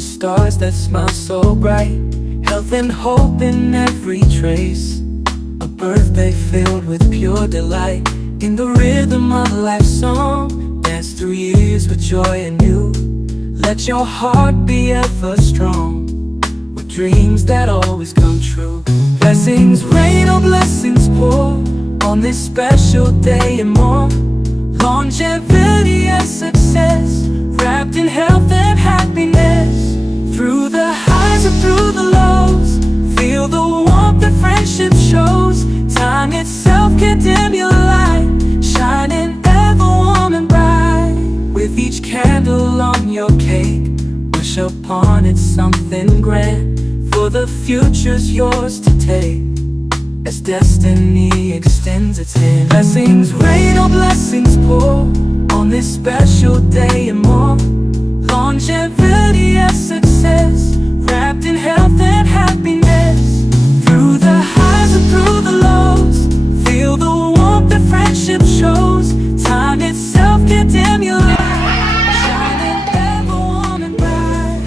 the stars that smile so bright, health and hope in every trace. A birthday filled with pure delight, in the rhythm of life's song. Dance through years with joy and you. Let your heart be ever strong, with dreams that always come true. Blessings rain, oh blessings pour, on this special day and more. Longevity and success, wrapped in health and happiness. Through the highs and through the lows, feel the warmth that friendship shows. Time itself can dim your light, shining ever warm and bright. With each candle on your cake, wish upon it something grand, for the future's yours to take, as destiny extends its hand. Blessings rain, oh blessings pour, on this special day and more. Longevity and success, wrapped in health and happiness. Through the highs and through the lows, feel the warmth that friendship shows. Time itself can dim your light, shining ever warm and bright.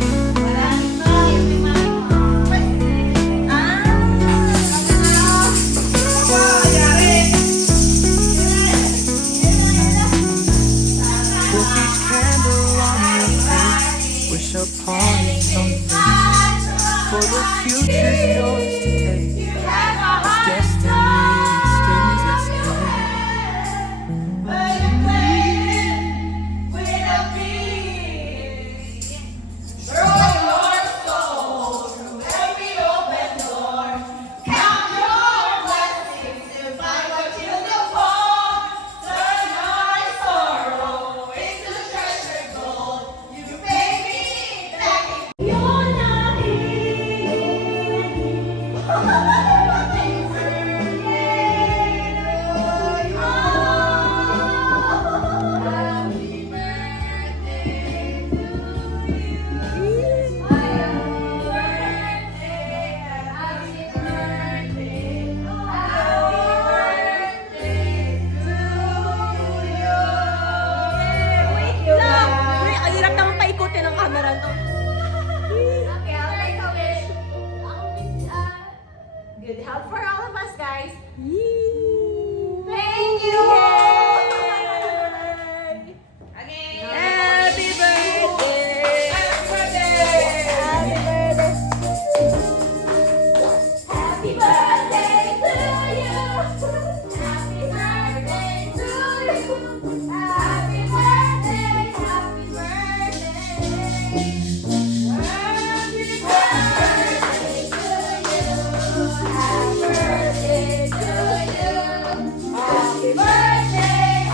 With each candle on your face, wish upon it something, for the future's yours to take, as destiny extends its hand. Good health for all of us, guys. Thank you. Okay. Happy birthday. Happy birthday. Happy birthday. Happy birthday to you. Happy birthday to you. Happy birthday. Happy birthday.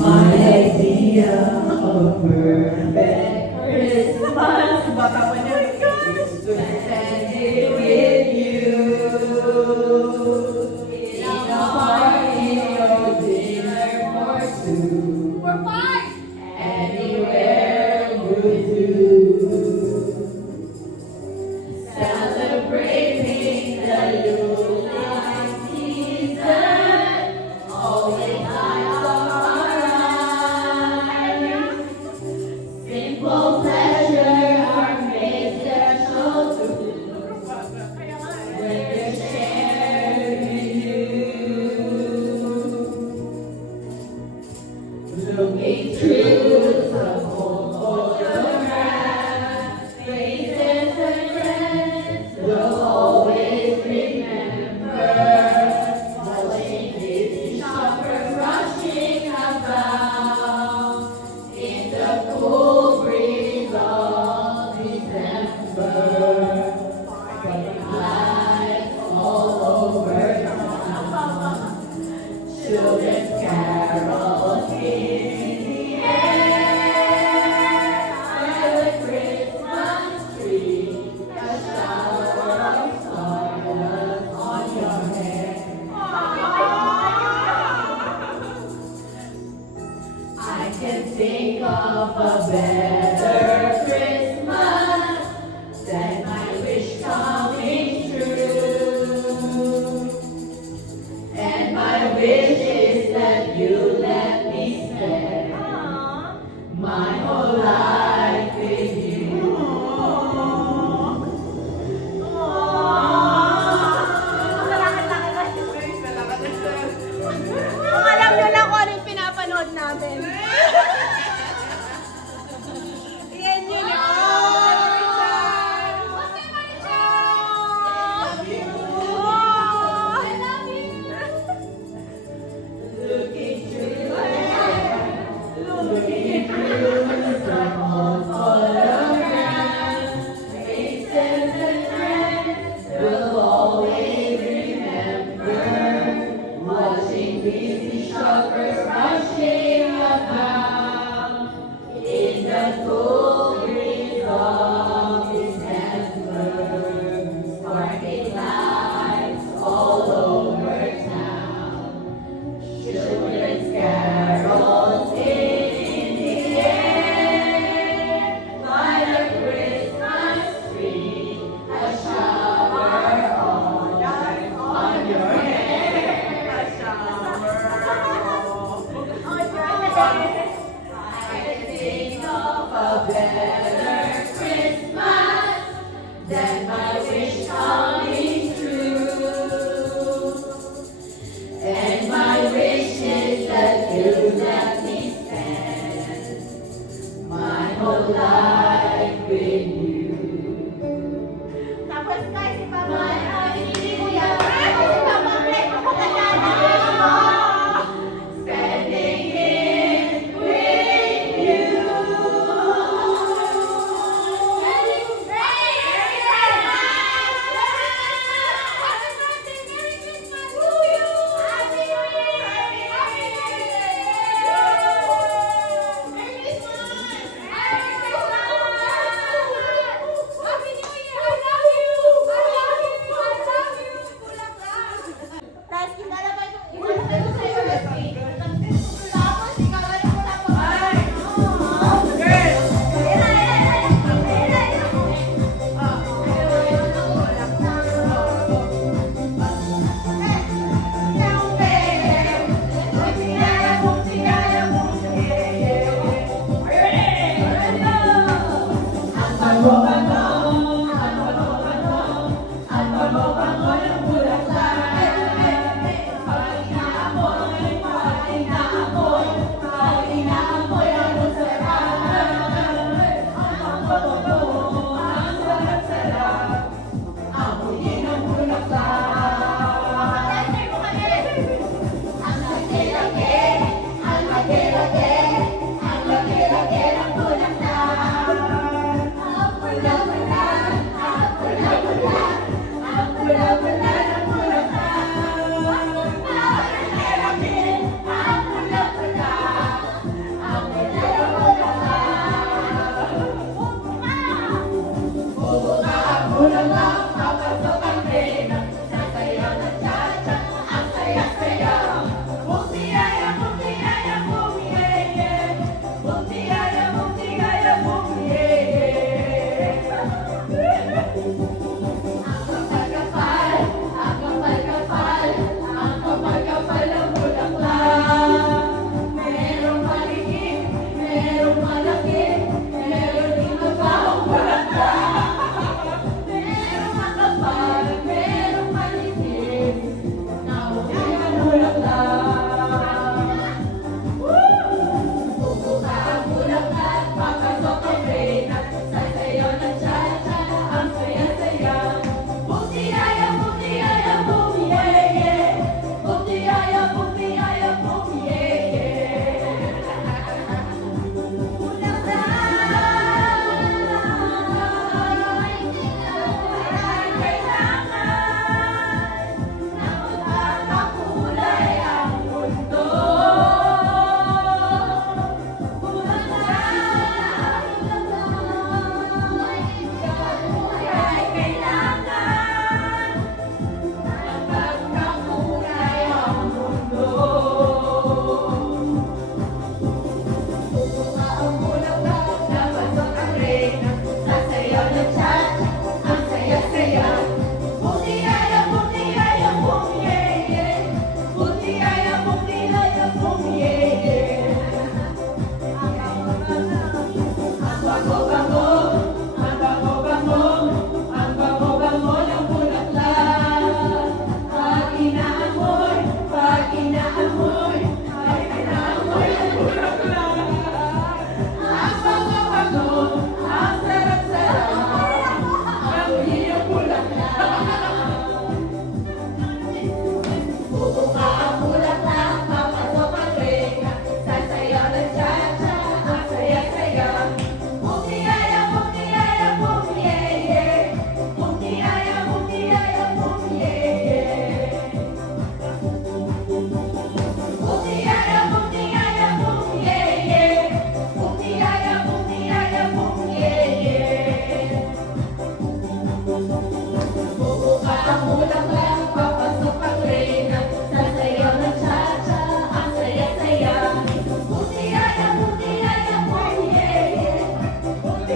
My idea of perfect Christmas, bata pa niya, is to spend it with you. In a party or dinner for two, For 5. anywhere would do. Celebrating the Yuletide season, always lights are simple pleasure are made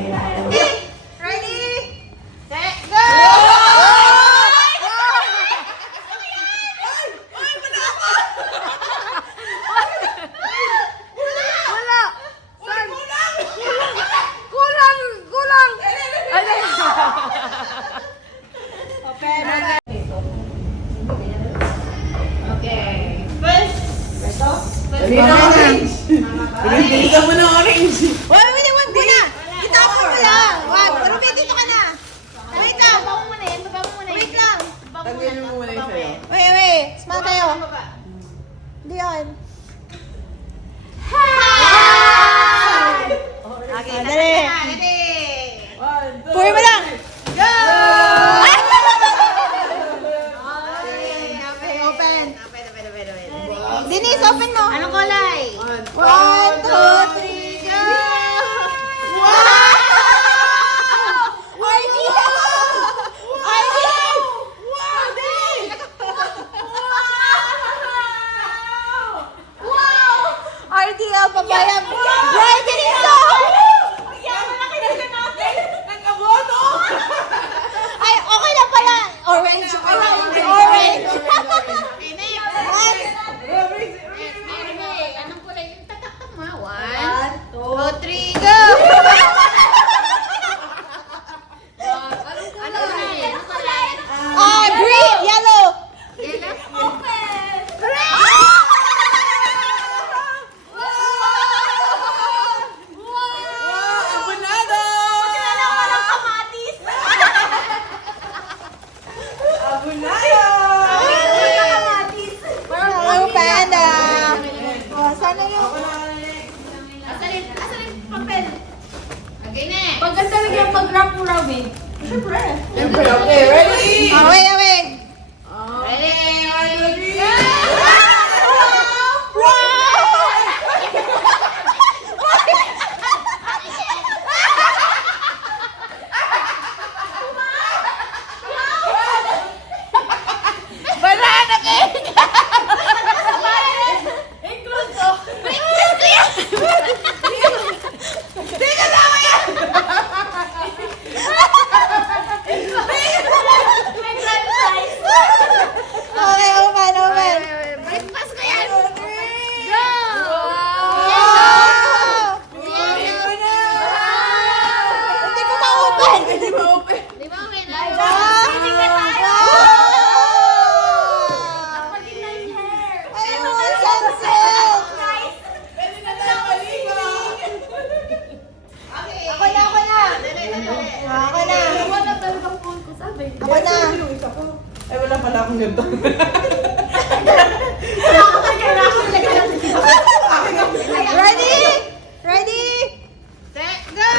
Ready? Set, go! Wala! Saan? Kulang! Kulang! Okay. First. Dali na orange. Dali ka muna orange. Wag mo na! Itapon mo lang! Wag! Ruby, dito ka na! Wait lang! Baba mo muna yan. Baba mo muna yan. Wait lang! Tanggalin mo muna yung sayo. Wait! Smile tayo! Diyan! Okay, dali! Ready? 1, 2, Puri mo lang! Go! Okay, open! Pwede. Denise, open mo! Anong kulay? 1, 2, 3, go! Wow! Idea! Idea! Idea, papaya! Right, Denise! Ay, okay na pala! Orange! Orange! Anong kulay? Tataktak mo. 1, 2, 2, 3, go! Anong kulay? Anong kulay? Green! Yellow! Yellow? Abonado! Abonado! Hello, Panda! Sana yung... Asan yung papel? Okay na. Pagka talaga mag-rap mo, Robin. Siyempre, okay, ready? Away! Ready? 1, 2, 3. Banana cake! Okay, open! Breakfast ko yan. Go! Hindi ko ma-open! Hindi ba open? Di ba, men? Ay, mga sunset! Pwede na tayo maligo. Ako na! Ako na! Ako na! Yung isa ko. Ay, wala pala akong ganito. Ready? Ready? Set, go!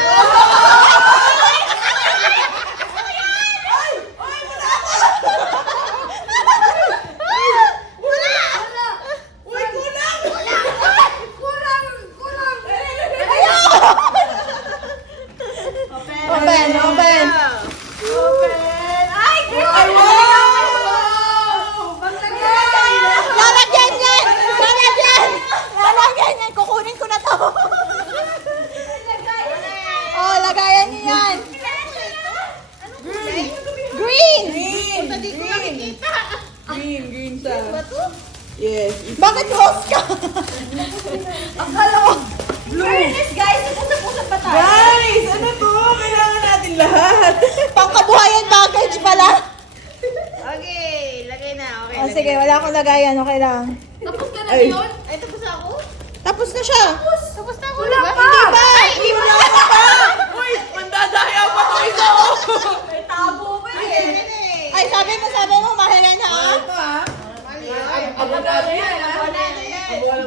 Uy, kulang! Open! Ay, wow! Lalagyan yan! Kukunin ko na to! Oh, lagayan niyo yan! Green! Green siya. Yes. Bakit rose ka? Akala ko. Guys, nagpusap-pusap pa tayo. Guys, ano to? Kailangan natin lahat. Pangkabuhayan package pala. Okay, lagay na. Okay, Oh, sige, wala akong lagayan. Okay lang. Tapos ka na Ay. yun? Ay, tapos na ako? Tapos na siya. Tapos na ako, Wala diba? pa. Hindi pa. Ay, hindi pa. Uy, mandadaya pa to ito. Ay, sabi mo, mahilan na ah. Ito ah. Ay, abonado yan ah. Abonado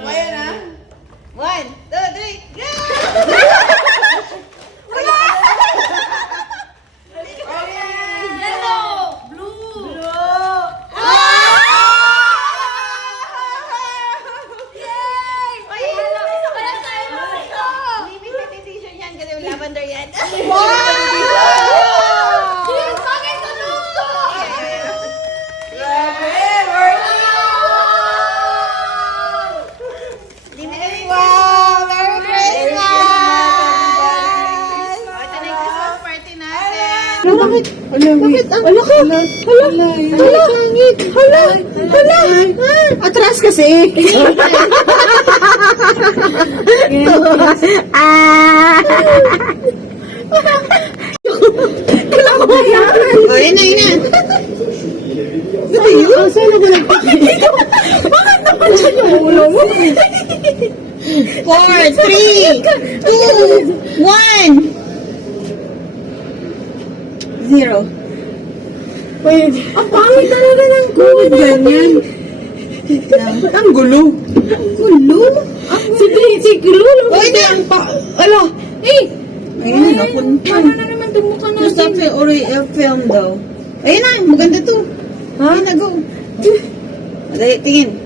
pa yan ah. 1, 2, 3, go! Limited edition yan kasi lavender yan. Grabe, work. Limited edition. Wow! Bakit? Bakit? Hala ka? Hala? Hala? Hala? Atras kasi. Ayun na, yun na. Saan na ba nagpapakita? Bakit naman siya yung ulo mo? 4, 3, 2, 1. 0. Wait. Ang pangit talaga ng good. Ganyan. Ang gulo. Ang gulo? Si gulo lang. Uy, hindi. Ang pa... Ala. Eh. Ayun na, napunta. Paano na naman tumukha natin? Just after film daw. Ayun na, maganda to. Ha? Ayun na, go. Dali, tingin.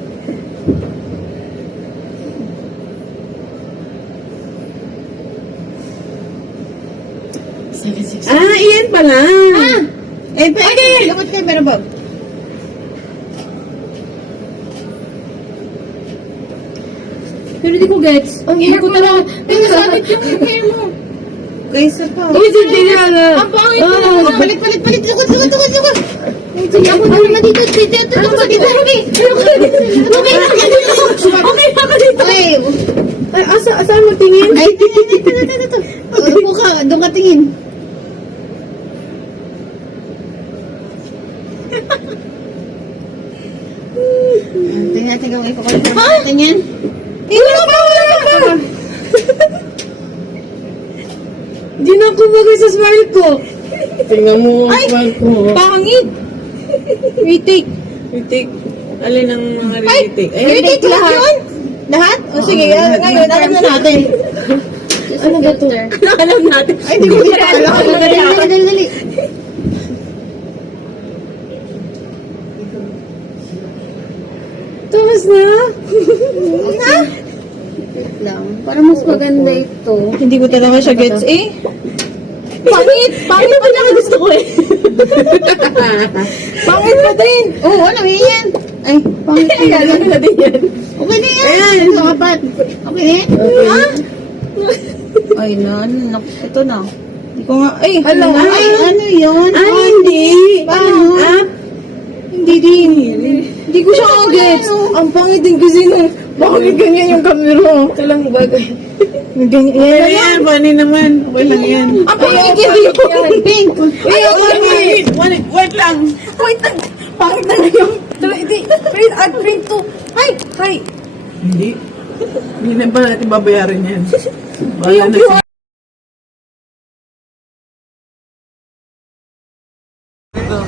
Iyan pala. Eh, okay. Dapat kayo, pero Bob. Pero di ko gets. Ang hair ko talaga. Pero sabit yung hair mo. Kaysa pa. Uy, hindi na alam. Ang pangit ko na. Palit. Sukot. Ako na naman dito. Dito. Okay, ako dito. Ay, saan mo tingin? Ay, dito. Upo ka, doon ka tingin. Tingnan natin kung ipakulit natin yan. Wala ka! Di na ako bagay sa smile ko. Tingnan mo ang smile ko. Pangit! Retake. Alin ang mga retake? Retake lahat yun? Lahat? O sige, ngayon, alam na natin. Ano ba ito? Alam natin. Ay, di ko alam. Dali. Tapos na? Wait lang. Para mas maganda ito. Hindi ko talaga siya gets eh. Pangit pa lang gusto ko eh. Pangit pa din. Oo, ano yan? Ay, pangit pa yan. Ano na din yan? Okay na yan. Ayan, ito apat. Okay na yan? Ha? Ay, ito na. Hindi ko nga, ay, ano yun? Hindi. Paano? Hindi din. Hindi ko siya gets. Ang pangit din kasi nung, bakit ganyan yung camera? Ito lang bagay. Ganyan. Ayan, funny naman. Okay lang yan. Ang pangit yun. Pink. Wait lang. Pangit na lang yung, print to. Hi. Hindi na ba natin babayaran yan? Bahala na siya. Ito.